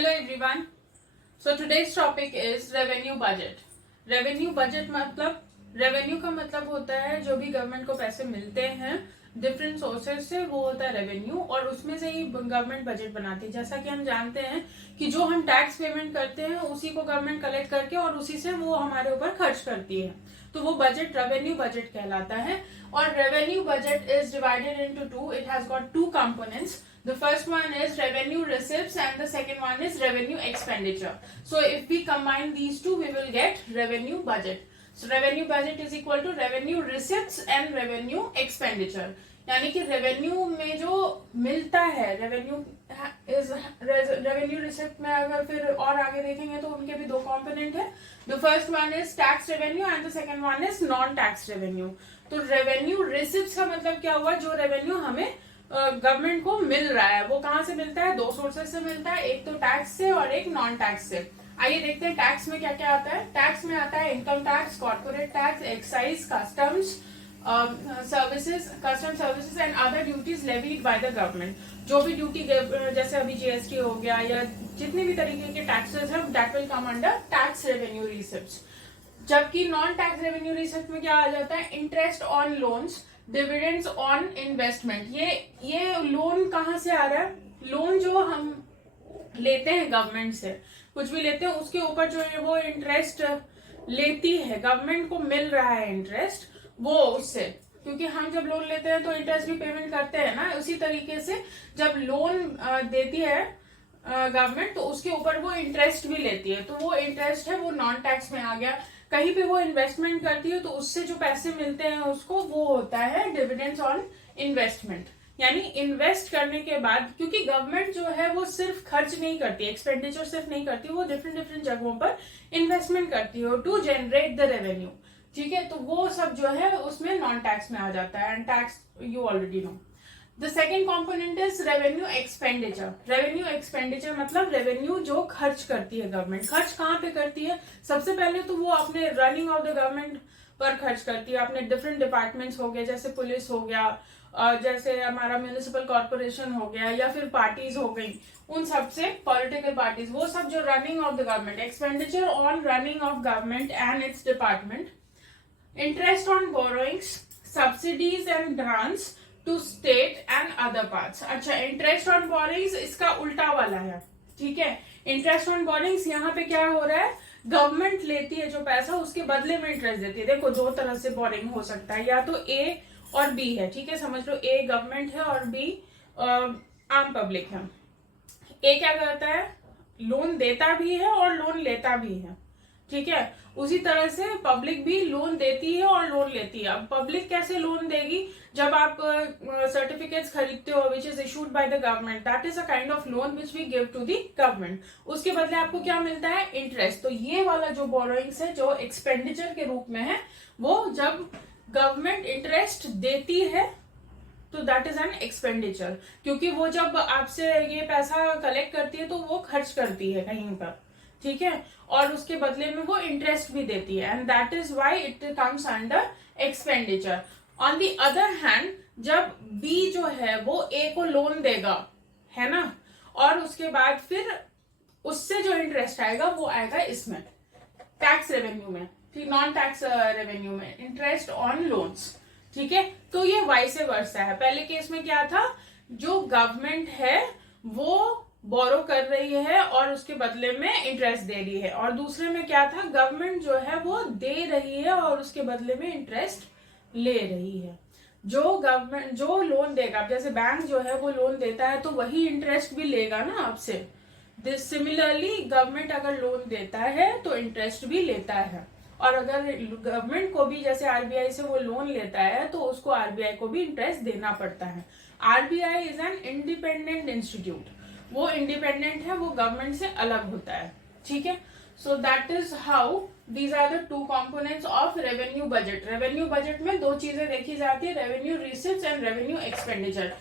Hello everyone. So today's topic is revenue budget. Revenue budget मतलब revenue का मतलब होता है जो भी गवर्नमेंट को पैसे मिलते हैं डिफरेंट सोर्सेज से, वो होता है रेवेन्यू, और उसमें से ही गवर्नमेंट बजट बनाती है। जैसा कि हम जानते हैं कि जो हम टैक्स पेमेंट करते हैं उसी को गवर्नमेंट कलेक्ट करके और उसी से वो हमारे ऊपर खर्च करती है, तो वो बजट रेवेन्यू बजट कहलाता है। और revenue budget is divided into two. It has got two components. The first one is revenue receipts and the second one is revenue expenditure. So if we combine these two, we will get revenue budget. So revenue budget is equal to revenue receipts and revenue expenditure. यानी कि revenue में जो मिलता है, revenue receipt में अगर फिर और आगे देखेंगे तो उनके भी दो कंपोनेंट है. The first one is tax revenue and the second one is non tax revenue. तो रेवेन्यू रिसिप्ट का मतलब क्या हुआ, जो रेवेन्यू हमें गवर्नमेंट को मिल रहा है वो कहाँ से मिलता है, दो सोर्सेज से मिलता है, एक तो टैक्स से और एक नॉन टैक्स से. आइए देखते हैं टैक्स में क्या क्या आता है. टैक्स में आता है income tax, corporate tax, excise, customs services and other duties levied by the government. जो भी ड्यूटी जैसे अभी जीएसटी हो गया या जितने भी तरीके के टैक्सेस है that will come under tax revenue receipts. जबकि नॉन टैक्स रेवेन्यू रिसिप्ट में क्या आ जाता है, interest on loans, dividends on investment. ये लोन कहाँ से आ रहा है, लोन जो हम लेते हैं गवर्नमेंट से, कुछ भी लेते हैं उसके ऊपर जो है वो इंटरेस्ट लेती है, गवर्नमेंट को मिल रहा है इंटरेस्ट वो उससे, क्योंकि हम जब लोन लेते हैं तो इंटरेस्ट भी पेमेंट करते हैं ना. उसी तरीके से जब लोन देती है गवर्नमेंट तो उसके ऊपर वो इंटरेस्ट भी लेती है, तो वो इंटरेस्ट है वो नॉन टैक्स में आ गया. कहीं पे वो इन्वेस्टमेंट करती है तो उससे जो पैसे मिलते हैं उसको वो होता है डिविडेंड्स ऑन इन्वेस्टमेंट. यानी इन्वेस्ट करने के बाद, क्योंकि गवर्नमेंट जो है वो सिर्फ खर्च नहीं करती, एक्सपेंडिचर सिर्फ नहीं करती, वो डिफरेंट डिफरेंट जगहों पर इन्वेस्टमेंट करती है टू जनरेट द रेवेन्यू. ठीक है, तो वो सब जो है उसमें नॉन टैक्स में आ जाता है and tax you already know. The second component is revenue expenditure. Revenue expenditure मतलब रेवेन्यू जो खर्च करती है गवर्नमेंट. खर्च कहाँ पे करती है, सबसे पहले तो वो अपने रनिंग ऑफ द गवर्नमेंट पर खर्च करती है, अपने डिफरेंट डिपार्टमेंट्स हो गए, जैसे पुलिस हो गया, जैसे हमारा म्यूनिसिपल कॉर्पोरेशन हो गया, या फिर पार्टीज हो गई, उन सब से पॉलिटिकल पार्टीज, वो सब जो running of the government. Expenditure on running of government and its department. Interest on borrowings, subsidies and grants to state and other parts. अच्छा, इंटरेस्ट ऑन बोरिंग्स इसका उल्टा वाला है. ठीक है, इंटरेस्ट ऑन बोरिंग्स यहाँ पे क्या हो रहा है, गवर्नमेंट लेती है जो पैसा उसके बदले में इंटरेस्ट देती है. देखो दो तरह से बोरिंग हो सकता है, या तो ए और बी है. ठीक है, समझ लो ए गवर्नमेंट है और बी आम पब्लिक है. ए क्या करता है, लोन देता भी है और लोन लेता भी है. ठीक है, उसी तरह से पब्लिक भी लोन देती है और लोन लेती है. अब पब्लिक कैसे लोन देगी, जब आप सर्टिफिकेट्स खरीदते हो which is issued by the government, that is a kind of loan which we give to the government. उसके बदले आपको क्या मिलता है, इंटरेस्ट. तो ये वाला जो बोरोइंग्स है जो एक्सपेंडिचर के रूप में है, वो जब गवर्नमेंट इंटरेस्ट देती है तो दैट इज एन एक्सपेंडिचर, क्योंकि वो जब आपसे ये पैसा कलेक्ट करती है तो वो खर्च करती है कहीं पर. ठीक है, और उसके बदले में वो इंटरेस्ट भी देती है and that is why it comes under expenditure. On the other hand जब बी जो है वो ए को लोन देगा, है ना, और उसके बाद फिर उससे जो इंटरेस्ट आएगा वो आएगा इसमें टैक्स रेवेन्यू में, ठीक, नॉन टैक्स रेवेन्यू में, इंटरेस्ट ऑन लोन्स. ठीक है, तो ये वाइस वर्सा है. पहले केस में क्या था, जो गवर्नमेंट है वो बोरो कर रही है और उसके बदले में इंटरेस्ट दे रही है, और दूसरे में क्या था, गवर्नमेंट जो है वो दे रही है और उसके बदले में इंटरेस्ट ले रही है. जो गवर्नमेंट जो लोन देगा, जैसे बैंक जो है वो लोन देता है तो वही इंटरेस्ट भी लेगा ना आपसे. दिस सिमिलरली गवर्नमेंट अगर लोन देता है तो इंटरेस्ट भी लेता है, और अगर गवर्नमेंट को भी जैसे आरबीआई से वो लोन लेता है तो उसको आरबीआई को भी इंटरेस्ट देना पड़ता है. RBI is an independent institute, वो इंडिपेंडेंट है, वो गवर्नमेंट से अलग होता है. ठीक है, so that is how these are the two components of revenue budget. Revenue budget में दो चीजें देखी जाती है, revenue receipts and revenue expenditure.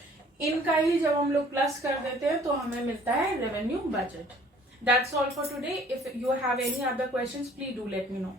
इनका ही जब हम लोग प्लस कर देते हैं तो हमें मिलता है revenue budget. That's all for today. If you have any other questions please do let me know.